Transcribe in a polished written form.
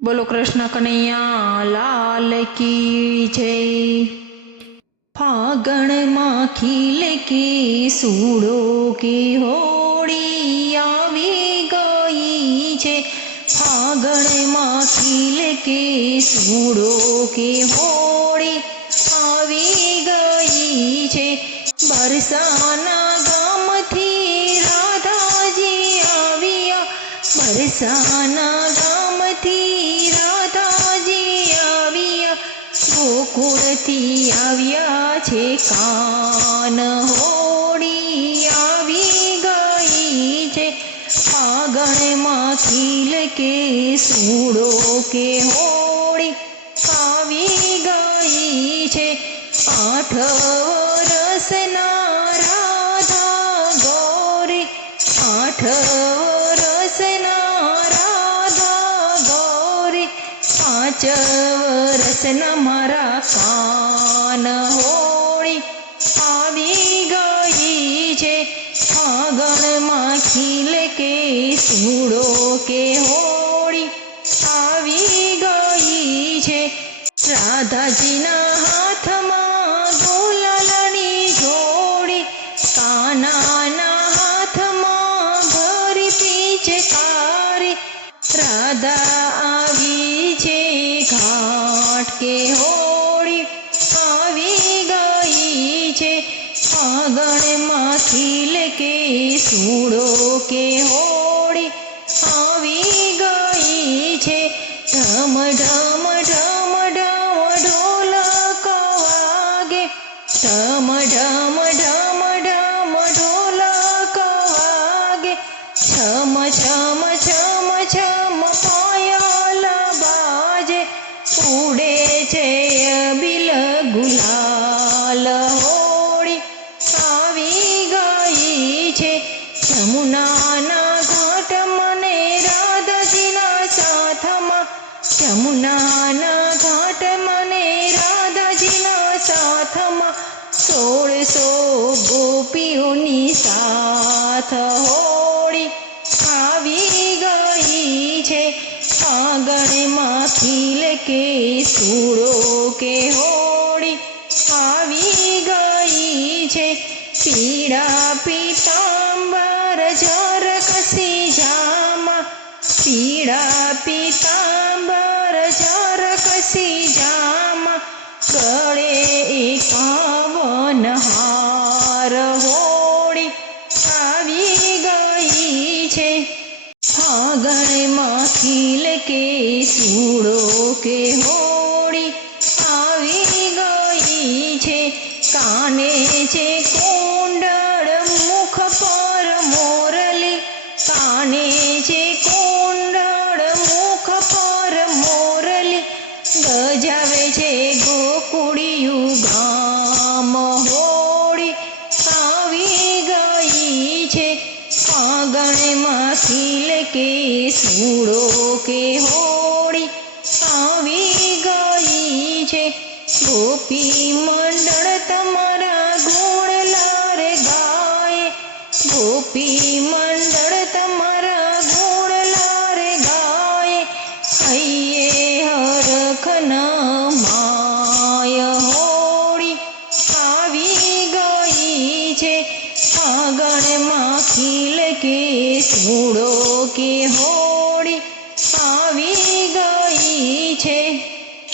बोलो कृष्ण कन्हैया लाल की जय। फागण मां खिल के सूड़ो की होड़ी आवी गई छे। फागण मां खिल के सूड़ो की होड़ी आवी गई छे। बरसाना गाम थी राधाजी आविया। बरसाना गाम थी राधाजी आविया। गोकुळथी आव्या छे कान होड़ी आवी गई छे। फागण मां खिल के सूड़ो के होड़ी आवी गई छे। 8 वरसना राधा गौरी। 8 वरसना राधा गौरी। 5 वरसना मारा कान होड़ी आवी गई छे। फागण मां खिल के सूड़ो के होड़ी आवी गई छे। राधाजीना हाथमां गुलालनी जोड़ी। कान्हाना हाथमां भरी पिचकारी। राधा आवी छे घाट के होड़ी आवी गई छे। फागण मां खिल के सूड़ो के होड़ी आवी गई छे। ढम ढम ढम ढम ढोलक वागे। ढम ढम ढम ढम ढोलक वागे। छम छम छम छम पायल बाजे। उड़े छे अबील गुलाल होड़ी आवी गई छे। यमुनाना घाट मने राधाजीना સાથમાં। यमुनाना घाट मने राधाजीना સાથમાં। 1600 ગોપીઓની સાથ હોડી આવી ગઈ છે। फागण मां खिल के सूड़ो के होड़ी आवी गई छे। पीड़ा पीतांबर जर कसी जामा। पीड़ा पीतांबर जर कसी जामा। गळे एकावन हार होड़ी आवी गई छे। फागण मां खिल के सूड़ो के होड़ी आवी गई छे। काने छे कुंडल मुख पर मोरली। काने छे कुंडल मुख पर मोरली। गजावे छे गोकुळियु गाम होड़ी आवी गई छे। फागण मां खिल के सूड़ो के